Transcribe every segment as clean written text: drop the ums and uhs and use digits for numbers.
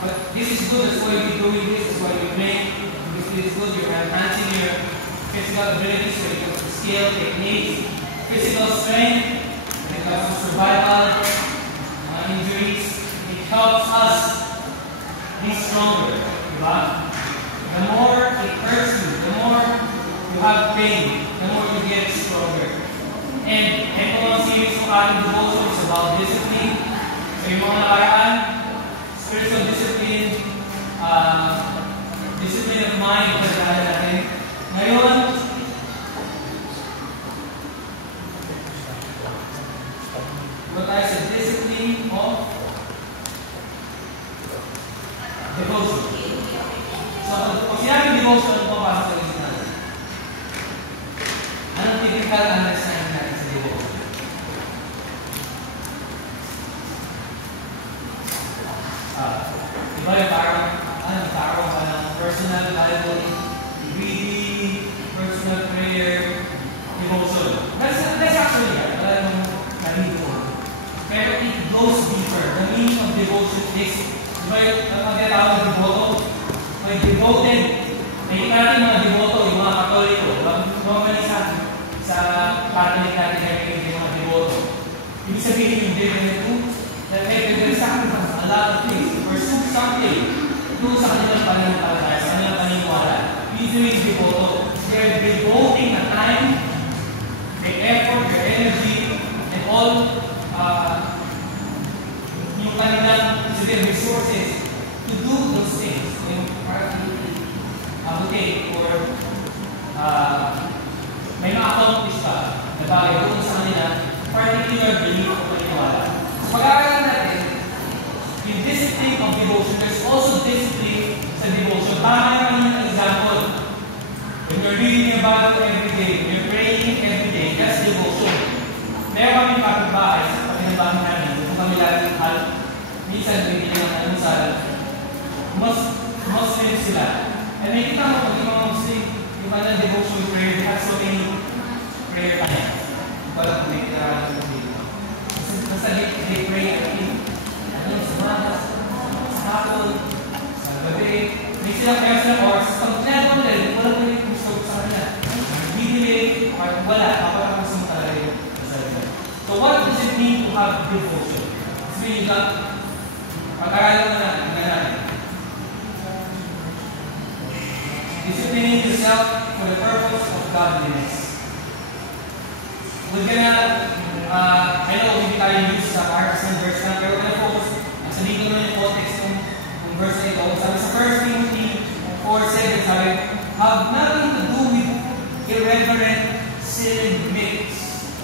But this is good, that's why we're doing this, that's why we pray. Because this is good, you're enhancing your physical abilities when it comes to skill, techniques, physical strength, when it comes to survival, injuries. It helps us be stronger. Right? The more it hurts you, the more you have pain, the more you get stronger. And ito ang series ng ating devotion is about discipline. So yung mga nakaraan, spiritual discipline, discipline of mind, pagkakalan natin. Ngayon, what I said, discipline of devotion. So, kung sinabing devotion, ano pa pasok sa isip natin? Anong typical understanding natin sa devotion? Diba yung parang ka ng personal Bible reading, personal prayer, devotion. That's actually wala nung nalito. Pero it goes deeper. The meaning of devotion is, diba yung pagkatawag ng devoto? May devoted, may natin mga devoto, yung mga katoliko, normally sa Catholic natin kaya yung mga devoto. Ibig sabihin yung devoto, that they sacrifice a lot of things to pursue something. Doon sa kanilang pananampalataya, sa kanilang paniniwala. Usually devoto. They're devoting a time, their effort, their energy, and all yung kanilang resources to do those things. Yung okay, or may ma-accomplish pa na bagay doon sa kanila particular belief o paniniwala. Pag-aaralan natin, yung discipline of devotion, there's also discipline sa devotion. Tama naman yung example. When you're reading your Bible every day, when you're praying every day, that's devotion. Meron kami kapitbahay sa kapinabahan namin, kung kami laging minsan bigyan ng almusal, Muslim sila. And may kita mo, pag yung mga Muslim, yung mga devotion prayer, they have so many prayer times. Parang may kinaralan mo dito. Basta they pray sa manas, sa hapon, sa gabi. May silang extra hours. Pag tinatawag nila, wala ko yung gusto sa kanila. Bibili, wala. Paparamos mo talaga yung salita. So what does it mean to have devotion? It's meaning that pag-aralan na natin. Disciplining yourself for the purpose of godliness. We're gonna, I know hindi tayo use sa parts ng verse na, pero we're gonna focus sa dito naman yung context ng verse na ito. Sabi sa 1 Timothy 4:7, sabi, have nothing to do with irreverent, silly myths.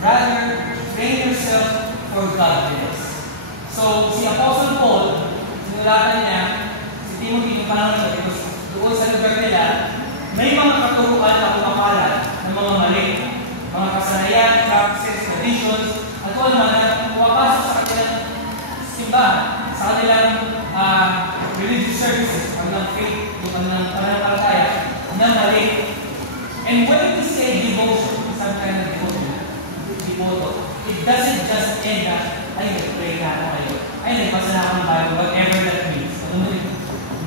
Rather, train yourself for godliness. So, si Apostle Paul, sinulatan niya, si Timothy yung panahon siya, because doon sa lugar nila, may mga katuruan na kumakalat ng mga mali, mga kasanayan, practices, traditions, at kung naman na pumapasok sa kanilang simbahan, sa kanilang religious services, kanilang faith, kanilang pananampalataya, na mali. And when we say devotion, some kind of devoto, it doesn't just end na, ay, nag-pray na ako kayo. Ay, nagbasa na ako ng Bible, whatever that means. Ano mo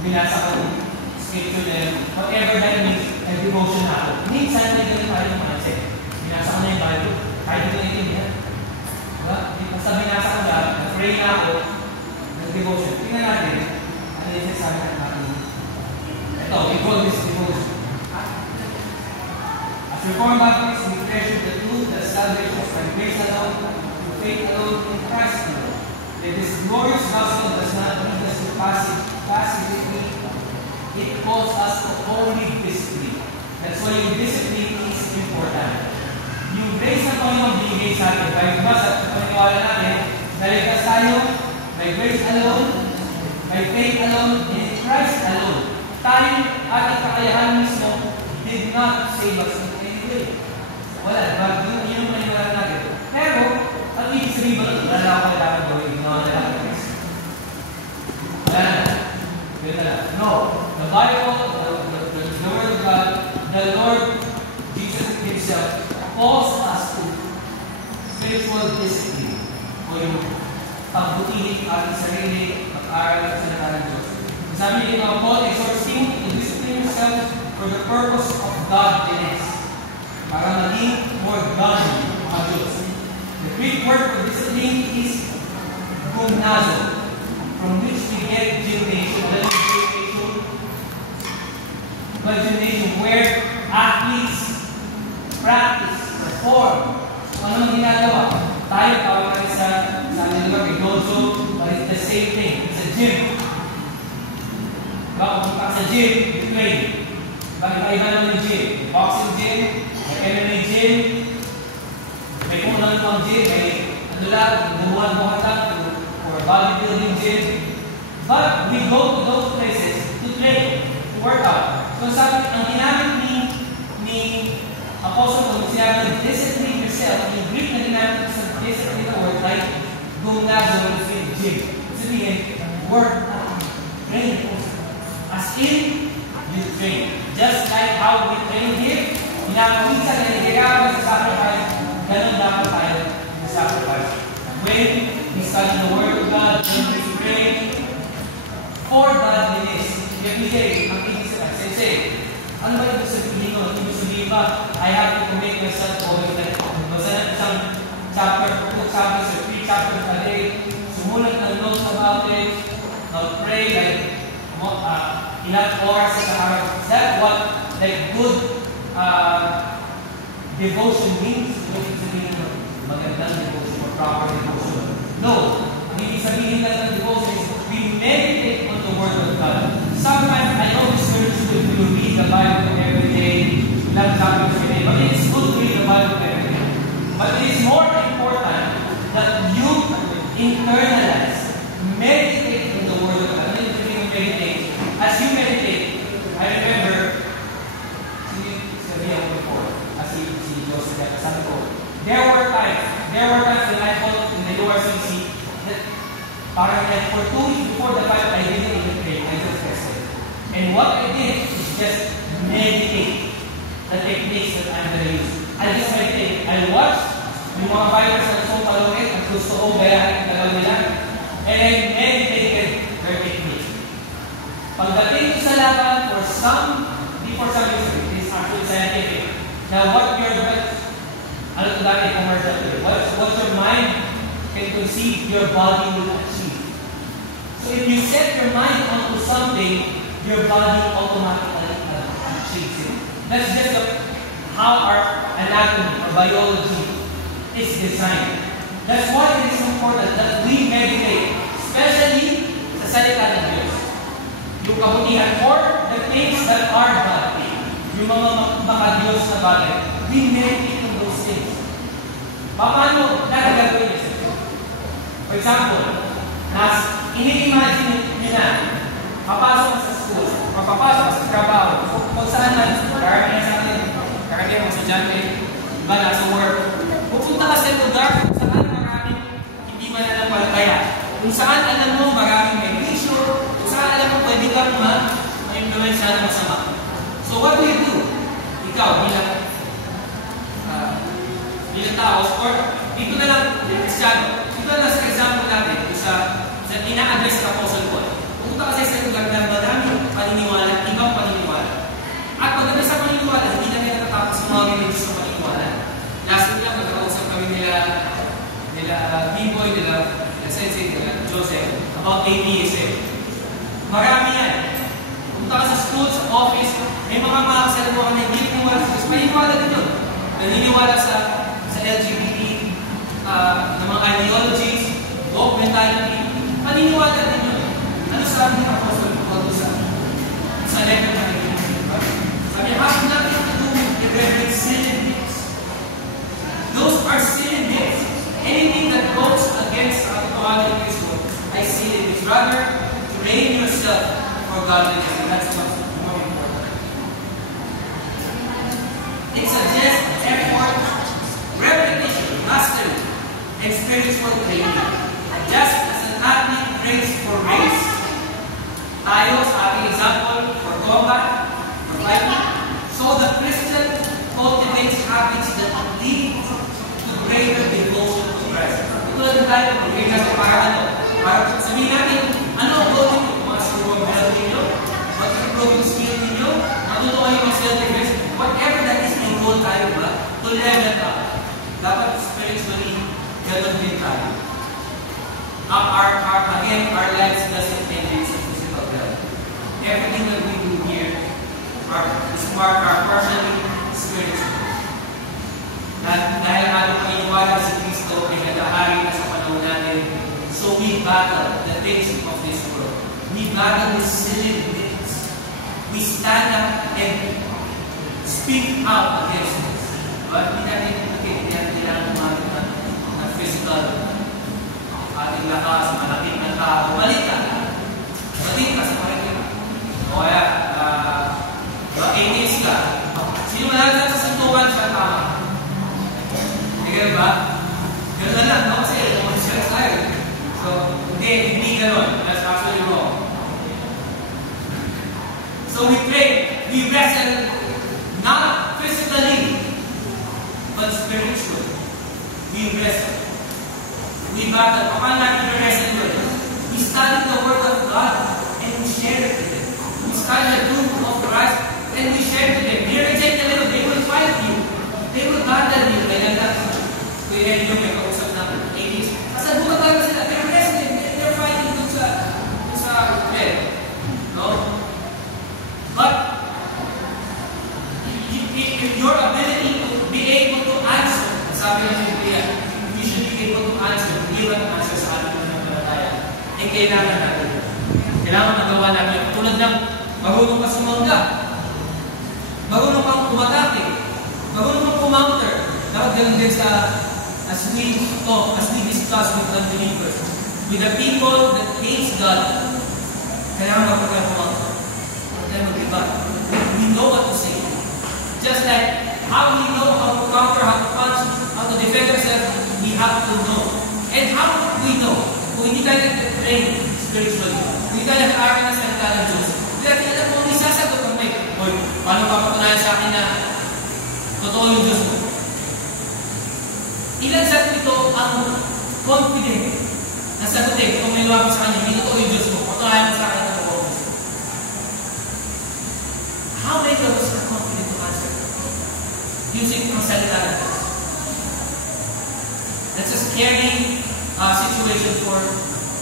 binasa ko ng scripture na whatever that means, nag-devotion na ako. Minsan, may ganun tayo ng mindset. Binasa ko na yung Bible, kahit ito na itindihan. Diba? Basta binasa ko na, nag-pray na ako, nag-devotion. Tingnan natin, ano yung sinasabi natin natin. Ito, we call this devotion. As Reformed Baptists, we treasure the truth that salvation is by grace alone, through faith alone, in Christ alone. That this glorious gospel does not lead us to passivity. It calls us to holy discipline. That's why yung discipline is important. Yung grace na Panginoon binigay sa atin, by sa paniniwala natin, naligtas tayo, by grace alone, by faith alone, in Christ alone. Tayo at ang kakayahan mismo did not save us in any way. Wala, diba? Yun yung paniniwala natin. Pero, ang ibig sabihin ba, wala na ako na dapat gawin, ginawa na lang. Wala na. Wala na. No. The Bible, the Word of God, the Lord Jesus Himself calls us to spiritual discipline o yung pagbutihin ating sarili, pag-aral sa sabi dito, Paul exhorts Timothy to discipline yourself for the purpose of godliness. Para maging more godly, mga Diyos. The Greek word for discipline is gymnazo, from which we get gymnasium. Gymnasium, where athletes practice, perform. Kung anong ginagawa? Tayo, tawag natin sa lugar, may dojo, but it's the same thing. It's a gym. Diba? Kung punta ka sa gym, you train. Diba? Iba-iba naman yung gym. Boxing gym, may MMA gym, may kung ano pang gym, may buhat lang, or bodybuilding gym. But we go to those places to train, to work out. So sabi, ang ginamit ni Apostle Paul, sinabi, discipline yourself. In Greek na ginamit sa discipline na word like gymnazo in gym. Sabihin, work out, train. As in, you train. Just like how we train here, minsan na nagagawa sa sacrifice, ganun dapat tayo sa sacrifice. When we study the Word of God, when we pray for godliness, you say, ang ibig sabihin, sensei, ano ba ibig sabihin nun? Ibig sabihin ba, I have to commit myself always like, basta na isang chapter, 2 chapters, or 3 chapters a day, sumulat ng notes about it, pray like, enough hours sa araw. Is that what like good devotion means? Ibig sabihin ng magandang devotion or proper devotion? No. Ang ibig sabihin lang ng devotion is we meditate on the Word of God. Sometimes I know the scriptures will read the Bible every day, ilang chapters every day, but it is good to read the Bible every day. But it is more important that you internalize, meditate on the Word of God. Ano yung sabihin ng meditate? As you meditate, I remember, sabi ako before, as si Joseph, sabi ko, there were times when I felt in the URCC that parang like for 2 weeks before the fight, I didn't even pray, I just rested. And what I did is just meditate the techniques that I'm going to use. I just meditate. I watch yung mga fighters na so palungit at gusto ko bayahin talaga nila, and I meditated their techniques. Pagdating sa laban, for some reason, it is actually scientific. Now, what your mind can conceive, your body will achieve. So if you set your mind onto something, your body automatically achieves it. That's just how our anatomy or biology is designed. That's why it is important that we meditate, especially sa salita ng Diyos. Yung kabutihan or the things that are godly, yung mga Diyos na bagay, we meditate on those things. Paano nagagawin niya sa Diyos? For example, ini-imagine niyo na, papasok sa school, o papasok sa trabaho, kung saan man, karamihan sa atin, karamihan mga estudyante, iba na sa work, pupunta ka sa lugar kung saan maraming hindi mananampalataya, kung saan alam mo maraming may issue, kung saan alam mo pwede kang ma-influence na masama. So what do? Ikaw, bilang tao, or dito na lang, Kristiyano, dito na lang sa example natin, sa ina-address ng Apostle Paul. Pupunta kasi sa lugar na maraming paniniwala, ibang paniniwala. At pagdating sa paniniwala, hindi na nila natatapos sa mga religious na paniniwala. Last week lang, magkakausap kami nila B-Boy, nila Sensei, nila Joseph, about atheism. Marami yan. Pupunta ka sa school, sa office, may mga makakasalamuha na hindi naniniwala sa Diyos. Paniniwala din yun. Naniniwala sa LGBT, ng mga ideologies, woke mentality, paniniwala din yun. Ano sabi ng Apostle Paul sa letter na rin? Sabi, has nothing to do with irreverent sin and deeds. Those are sin and deeds. Anything that goes against the authority of this world, I see it. It's rather train yourself for godliness, and that's what's more important. It suggests effort, repetition, mastery, and spiritual training. Just as an athlete trains for race, tayo sa ating example for combat, for fighting, so the Christian cultivates habits that lead to greater devotion to Christ. Tulad ng tayo, mag-ring natin para sabihin natin, ano ang goal nito? Mga suruang healthy nyo? level up. Dapat spiritually, ganun din tayo. Again, our lives doesn't end in the physical realm. Everything that we do here is partially spiritual. Dahil ating paniniwala si Kristo ay nag-ahari na sa panahon natin, so we battle the things of this world. We battle the silly things. We stand up and speak out against this. But hindi natin kailangan ng physical ating lakas, malaking ng tao, malita sa pakikita. O kaya, atheist ka. Sino malagay sa suntukan siya tama? Ganun ba? Ganun na lang, no? Kasi naman siya tayo. So, hindi ganun. That's actually wrong. So we pray, we wrestle not physically, but spiritually. We wrestle. We battle. Paano natin i-wrestle yun? We study the Word of God and we share it with them. We study the truth of Christ and we share it with them. They reject a little, they will fight you. They will battle you. Kaya lang, kaya yung may kausap na 80s. Kasabukan tayo sila. They're wrestling. They're fighting dun sa bed. No? But, your ability to be able to answer, sabi ng Biblia, we should be able to answer, give an answer sa ating pananampalataya. Eh, kailangan natin. Kailangan magawa natin. Tulad ng marunong ka sumangga, marunong kang umatake, marunong kang kumounter. Dapat ganun din sa, as we discuss with unbelievers, with the people that hates God, kailangan magpagkakumounter. Mag-iba. We know what to say. Just like how we know how to counter, how to punch, how to defend ourselves, we have to know. And how we know? Kung hindi tayo nag-train spiritually, kung hindi tayo nag-aaral na salita ng Diyos, hindi natin alam kung hindi sasagot ang may, oy, paano papatunayan sa akin na totoo yung Diyos mo? Ilan sa ito ang confident na sagutin kung may luwag sa kanya, hindi totoo yung Diyos mo, patunayan mo sa akin na totoo. How many of us are confident to answer using ang salita ng Diyos? That's a scary situation for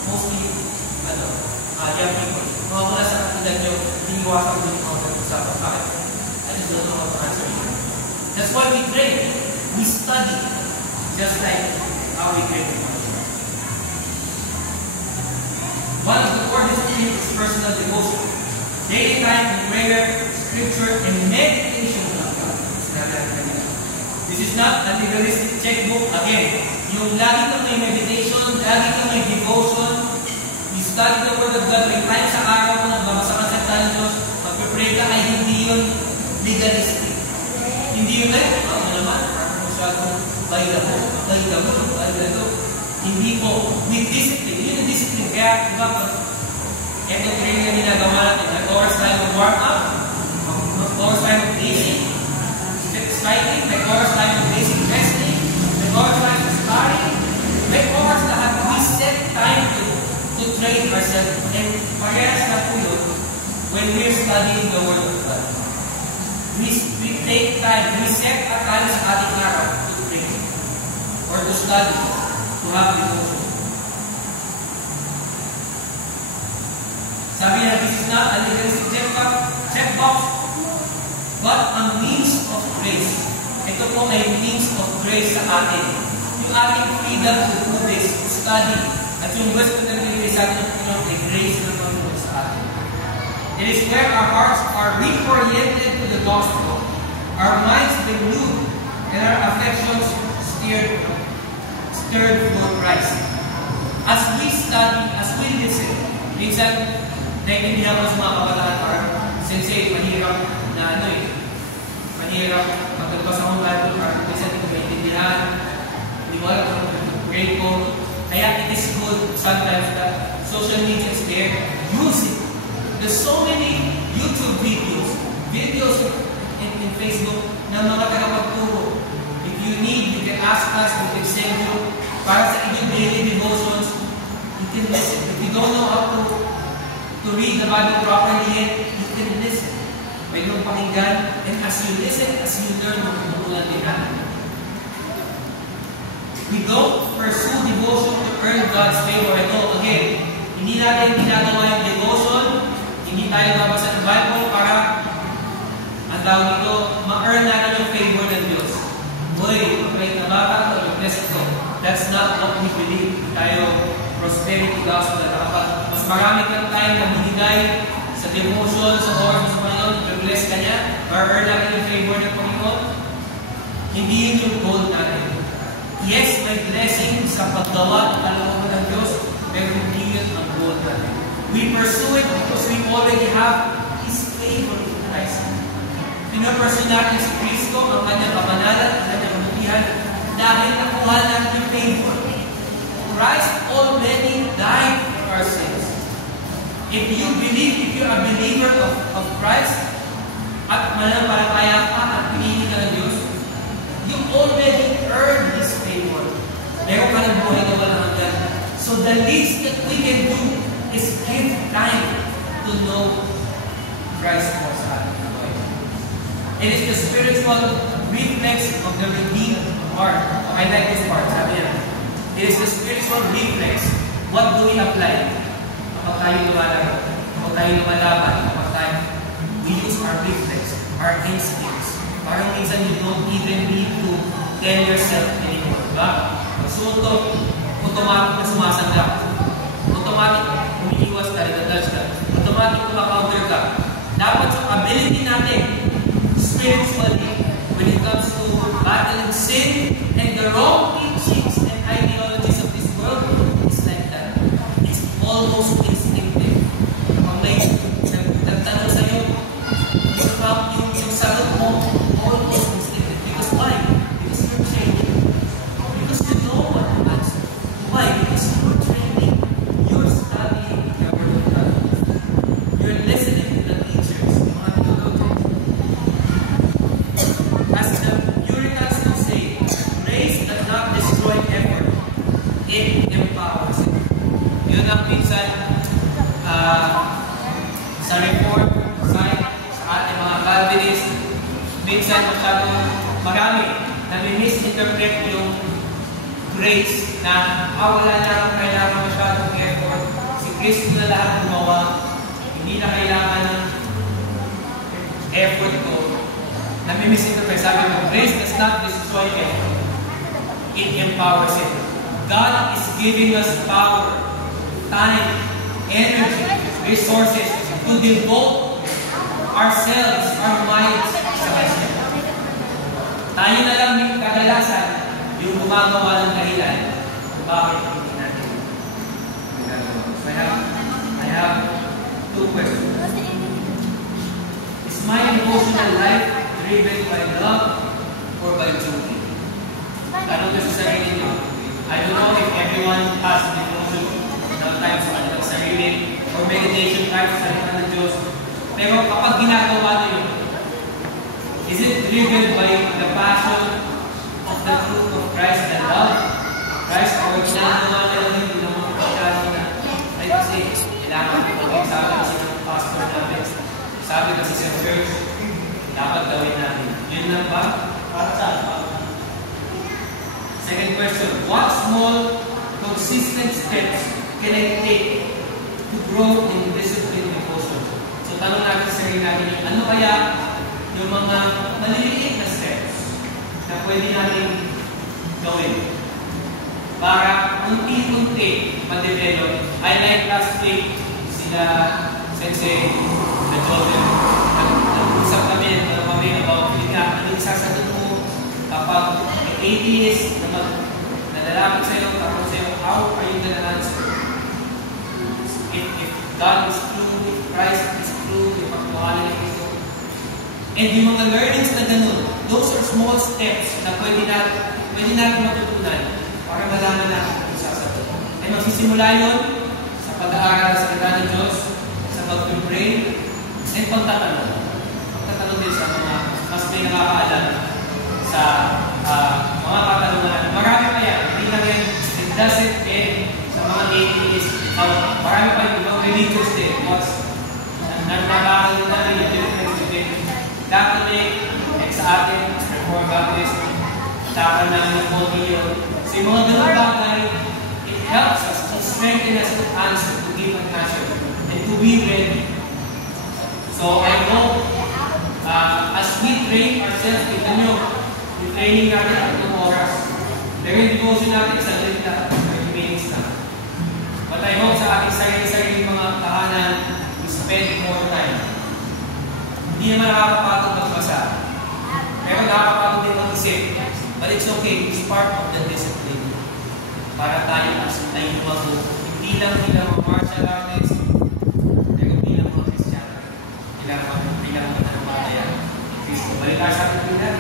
mostly young people. Kung ako na sa katulad nyo, hiniwasan ko yung mga pag-usapan. Bakit? I just don't know how to answer you. That's why we pray. We study. Just like how we pray. One of the core disciplines is personal devotion. Daily time in prayer, scripture, and meditation of God. This is not a legalistic checkbook. Again, yung lagi kang may meditation, lagi kang may devotion, you study the Word of God, may time sa araw mo, nagbabasa ka sa salita ng Diyos, pag-pray ka ay hindi yun legalistic. Hindi yun like, ano naman, masyadong baila mo. Hindi po, with discipline. Yun yung discipline. Kaya, diba, ito training na ginagawa natin. Nag-oras tayo mag-warm up, nag-oras tayo mag-basic striking, nag-oras tayo mag-basic wrestling, nag-oras tayo mag-sparring, nag-oras lahat. We set time to train ourselves. And parehas na po yun when we're studying the Word of God. We take time, we set a time sa ating araw to train or to study, to have devotion. Sabi na, this is not a legalistic checkbox, but a means of grace. Ito po ay means of grace sa atin. Yung ating freedom to do this, to study, at yung gusto na nililay sa atin ng Panginoon ay grace ng Panginoon sa atin. It is where our hearts are reoriented to the gospel, our minds renewed, and our affections stirred for Christ. As we study, as we listen, minsan, naiintindihan ko sa mga kabataan or sensei, mahirap na mahirap magbasa ng Bible or minsan hindi ko maintindihan, hindi mo alam kung pray ko. Kaya it is good sometimes that social media is there. Use it. There's so many YouTube videos in Facebook na mga tagapagturo. If you need, you can ask us, we can send you para sa inyong daily devotions. You can listen. If you don't know how to read the Bible properly yet, you can listen. Pwede mong pakinggan, and as you listen, as you learn, magtutulad din natin. We don't pursue devotion to earn God's favor. Ito, again, hindi natin ginagawa yung devotion, hindi tayo babasa ng Bible para ang tawag nito, ma-earn natin yung favor ng Diyos. Boy, may nabata ito, yung bless ito. That's not what we believe. Tayo, prosperity gospel. Kapag mas marami kang tayong nabibigay sa devotion, sa oras sa Panginoon, i-bless ka niya, ma-earn natin yung favor ng Panginoon, hindi yun yung goal natin. Yes, may blessing sa paggawa ng kalooban ng Diyos, pero hindi yun ang goal natin. We pursue it because we already have His favor in Christ. Pinupursue natin si Kristo, ang kanyang kabanalan, ang kanyang kabutihan, dahil nakuha natin yung favor. Christ already died for our sins. If you believe, if you're a believer of Christ, at mananampalataya ka at pinili ka ng Diyos, you already earned His favor. Meron ka ng buhay na walang hanggan. So the least that we can do is give time to know Christ more sa ating buhay. It is the spiritual reflex of the redeemed heart. I like this part. Sabi niya, it is the spiritual reflex. What do we apply? Kapag tayo lumalaban, kapag tayo lumalaban, kapag tayo, we use our reflex, our instincts. Parang minsan you don't even need to tell yourself anymore. Diba? Pagsuntok, automatic na sumasanda. Automatic, umiiwas ka, nag-touch ka. Automatic kumakaunter ka. Dapat sa ability natin, spiritually, when it comes to battling sin and the wrong teachings and ideologies of this world, it's like that. It's almost instinctive. Kapag may nagtanong sa'yo, yung sagot mo, almost instinctive. Because why? Because you're training. Because you know what to answer. Why? Because you're training. You're studying the Word of God. You're listening to the teachers, yung mga theologians. As the Puritans would say, grace does not destroy effort. It empowers it. Yun ang minsan sa Reform side, sa ating mga Calvinist, minsan masyadong marami na misinterpret yung grace na wala na kailangan masyadong effort. Si Kristo na lahat gumawa, hindi na kailangan ng effort ko. Na misinterpret, sabi ko, grace does not destroy effort. It empowers it. God is giving us power, time, energy, resources to devote ourselves, our minds sa Kanya. Tayo na lang yung kadalasan yung gumagawa ng dahilan kung bakit hindi natin ginagawa. I have two questions. Is my emotional life driven by love or by duty? Tanong ko sa sarili niyo. I don't know if everyone has devotion sometimes sa kanilang sarili or meditation kahit sa salita ng Diyos. Pero kapag ginagawa niyo yun, is it driven by the passion of the truth of Christ and love? Christ, or ginagawa niyo lang yung pinamamasyado na ay kasi kailangan ko sabi kasi ng pastor namin, sabi kasi sa church, dapat gawin natin. Yun lang ba? Para saan? Second question, what small, consistent steps can I take to grow in discipline devotion? So tanong natin sa sarili natin, ano kaya yung mga maliliit na steps na pwede natin gawin para unti-unti ma-develop? I like last week sila Sensei, the Joseph, nag-usap kami about ano yung sasagot mo kapag atheist na lalapit sa'yo, tapos sa'yo, how are you gonna answer? If God is true, if Christ is true, if pagkuhalan ng Kristo. And yung mga learnings na ganun, those are small steps na pwede natin matutunan para malaman natin kung sasagot. Ay magsisimula yun sa pag-aaral sa salita ng Diyos, sa pag-pray, and pagtatanong. Pagtatanong din sa mga mas may nakakaalam sa mga katanungan. Marami pa yan. Hindi lang yan, it doesn't end sa mga atheists. Marami pa yung mga religious din. Nagpapakal na rin yung difference between Catholic, sa atin, Reformed Baptist, tapos namin ng Contillo, So yung mga ganun bagay, it helps us to strengthen us to answer, to give an answer, and to be ready. So I hope, as we train ourselves, tignan nyo, yung training natin at 2 oras. Pero yung devotion natin, isang lit na, 30 minutes na. But I hope sa ating sarili-sarili mga tahanan, we spend more time. Hindi naman nakakapagod magbasa. Pero nakakapagod din mag-isip. But it's okay, it's part of the discipline. Para tayo ay lumago. Hindi lang mga martial artists, pero bilang mga Kristiyano. Bilang mga nalumataya. Kristo, balik tayo sa ating pinag.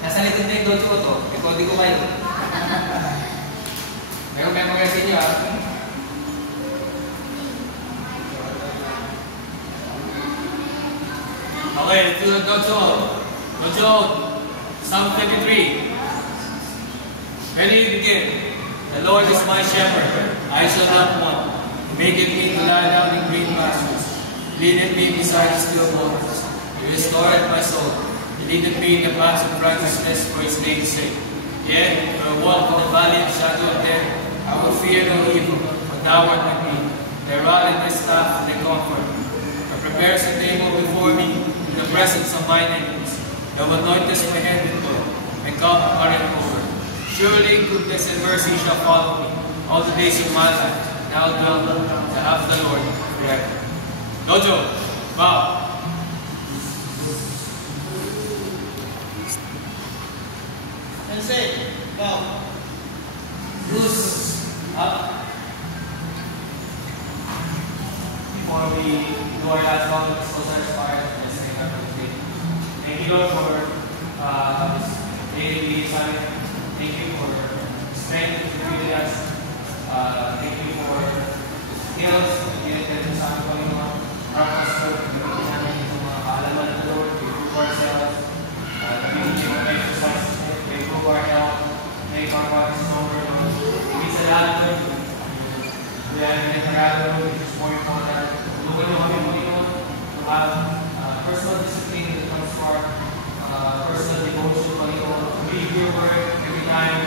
Nasa likod na yung dojo ko to. May kodi ko kayo. Meron mga sa inyo, ha? Okay, let's do the dojo. Dojo, Psalm 53. Ready to begin. The Lord is my shepherd. I shall not want. He maketh me to lie down in green pastures. He leadeth me beside the still waters. He restoreth my soul. He leadeth me in the paths of righteousness for his name's sake. Yet, though I walk in the valley of the shadow of death, I will fear no evil, for thou art with me. Thy rod and thy staff, they comfort me. Thou preparest a table before me in the presence of mine enemies. Thou anointest my head with oil, my cup runneth over. Surely goodness and mercy shall follow me all the days of my life, and I will dwell in the house of the Lord forever. Dojo, bow. Sensei, bow. Loose up. Before we do our last one, let's close our fire and let's say our faith. Thank you, Lord, for this daily time. Thank you for strength to feed us. Thank you for skills that you have sa amin, Panginoon. Help us to gamitin namin itong mga kaalaman ng Lord. We improve ourselves. We need to exercise. We improve our health. Make our bodies stronger, Lord. Ibig sa lahat, Lord. We are in the Tagalog, which is more important. Tulungan niyo kami, Panginoon, to have personal discipline that comes to our personal devotion, Panginoon. To read your word every time.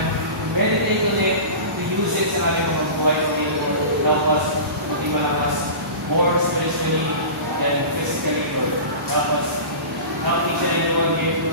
Meditate on it. To use it sa aming mga buhay, Panginoon. Help us maging malakas. More spiritually than physically, Lord. Help us. Help each and every one here.